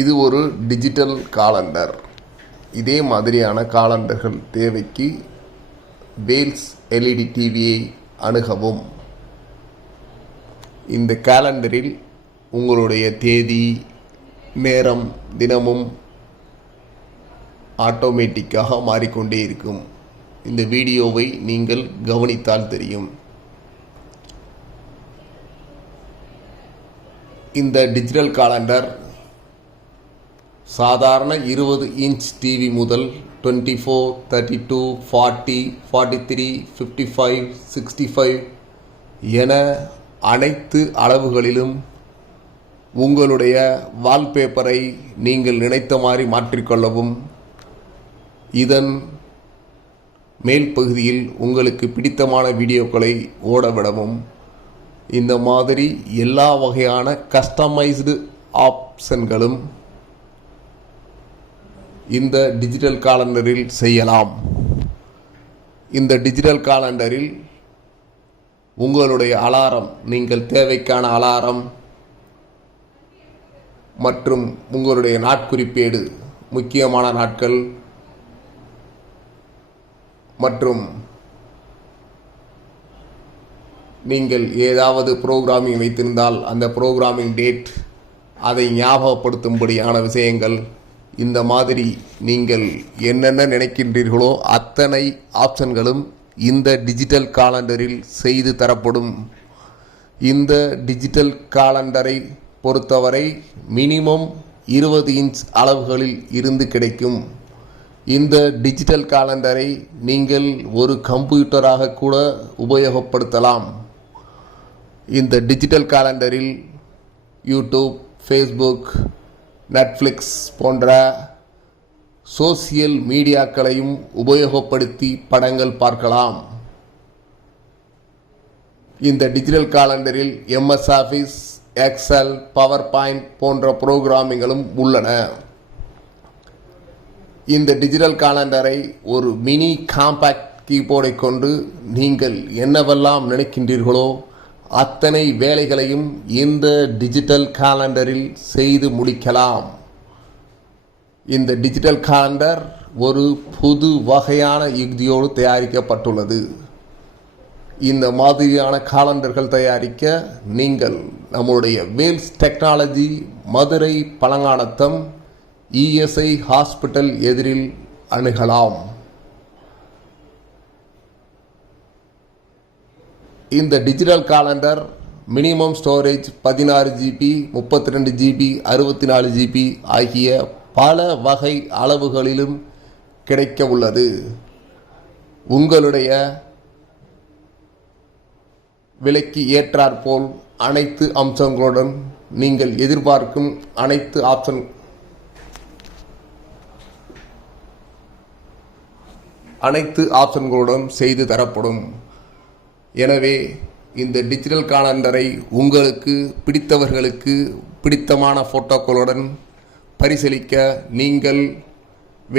இது ஒரு digital calendar. இதே மாதிரியான காலண்டர்கள் தேவைக்கு வேல்ஸ் எல்இடி டிவியை அணுகவும். இந்த காலண்டரில் உங்களுடைய தேதி நேரம் தினமும் ஆட்டோமேட்டிக்காக மாறிக்கொண்டே இருக்கும். இந்த வீடியோவை நீங்கள் கவனித்தால் தெரியும். இந்த டிஜிட்டல் காலண்டர் சாதாரண 20 இன்ச் டிவி முதல் 24, 32, 40, 43, 55, 65 என அனைத்து அளவுகளிலும் உங்களுடைய வால்பேப்பரை நீங்கள் நினைத்த மாதிரி மாற்றிக்கொள்ளவும், இதன் மேல் பகுதியில் உங்களுக்கு பிடித்தமான வீடியோக்களை ஓடவிடவும், இந்த மாதிரி எல்லா வகையான கஸ்டமைஸ்டு ஆப்ஷன்களும் இந்த டிஜிட்டல் காலண்டரில் செய்யலாம். இந்த டிஜிட்டல் காலண்டரில் உங்களுடைய அலாரம், நீங்கள் தேவைக்கான அலாரம் மற்றும் உங்களுடைய நாட்குறிப்பேடு, முக்கியமான நாட்கள் மற்றும் நீங்கள் ஏதாவது ப்ரோக்ராமிங் வைத்திருந்தால் அந்த ப்ரோக்ராமிங் டேட், அதை ஞாபகப்படுத்தும்படியான விஷயங்கள், இந்த மாதிரி நீங்கள் என்னென்ன நினைக்கின்றீர்களோ அத்தனை ஆப்ஷன்களும் இந்த டிஜிட்டல் காலண்டரில் செய்து தரப்படும். இந்த டிஜிட்டல் காலண்டரை பொறுத்தவரை மினிமம் 20 இன்ச் அளவுகளில் இருந்து கிடைக்கும். இந்த டிஜிட்டல் காலண்டரை நீங்கள் ஒரு கம்ப்யூட்டராக கூட உபயோகப்படுத்தலாம். இந்த டிஜிட்டல் காலண்டரில் யூடியூப், ஃபேஸ்புக், நெட்ஃப்ளிக்ஸ் போன்ற சோசியல் மீடியாக்களையும் உபயோகப்படுத்தி படங்கள் பார்க்கலாம். இந்த டிஜிட்டல் காலண்டரில் MS Office, Excel, PowerPoint போன்ற ப்ரோக்ராமிங்களும் உள்ளன. இந்த டிஜிட்டல் காலண்டரை ஒரு மினி காம்பேக்ட் கீபோர்டை கொண்டு நீங்கள் என்னவெல்லாம் நினைக்கின்றீர்களோ அத்தனை வேலைகளையும் இந்த டிஜிட்டல் காலண்டரில் செய்து முடிக்கலாம். இந்த டிஜிட்டல் காலண்டர் ஒரு புது வகையான யுக்தியோடு தயாரிக்கப்பட்டுள்ளது. இந்த மாதிரியான காலண்டர்கள் தயாரிக்க நீங்கள் நம்முடைய Vels technology, Madurai Palanganatham, ESI hospital எதிரில் அணுகலாம். இந்த digital calendar minimum storage 16 GB, 32 GB, 64 GB ஆகிய பல வகை அளவுகளிலும் கிடைக்க உள்ளது. உங்களுடைய விலைக்கு ஏற்றாற்போல் அனைத்து அம்சங்களுடன் நீங்கள் எதிர்பார்க்கும் அனைத்து ஆப்ஷன்களுடன் செய்து தரப்படும். எனவே இந்த டிஜிட்டல் காலண்டரை உங்களுக்கு பிடித்தவர்களுக்கு பிடித்தமான ஃபோட்டோக்களுடன் பரிசீலிக்க நீங்கள்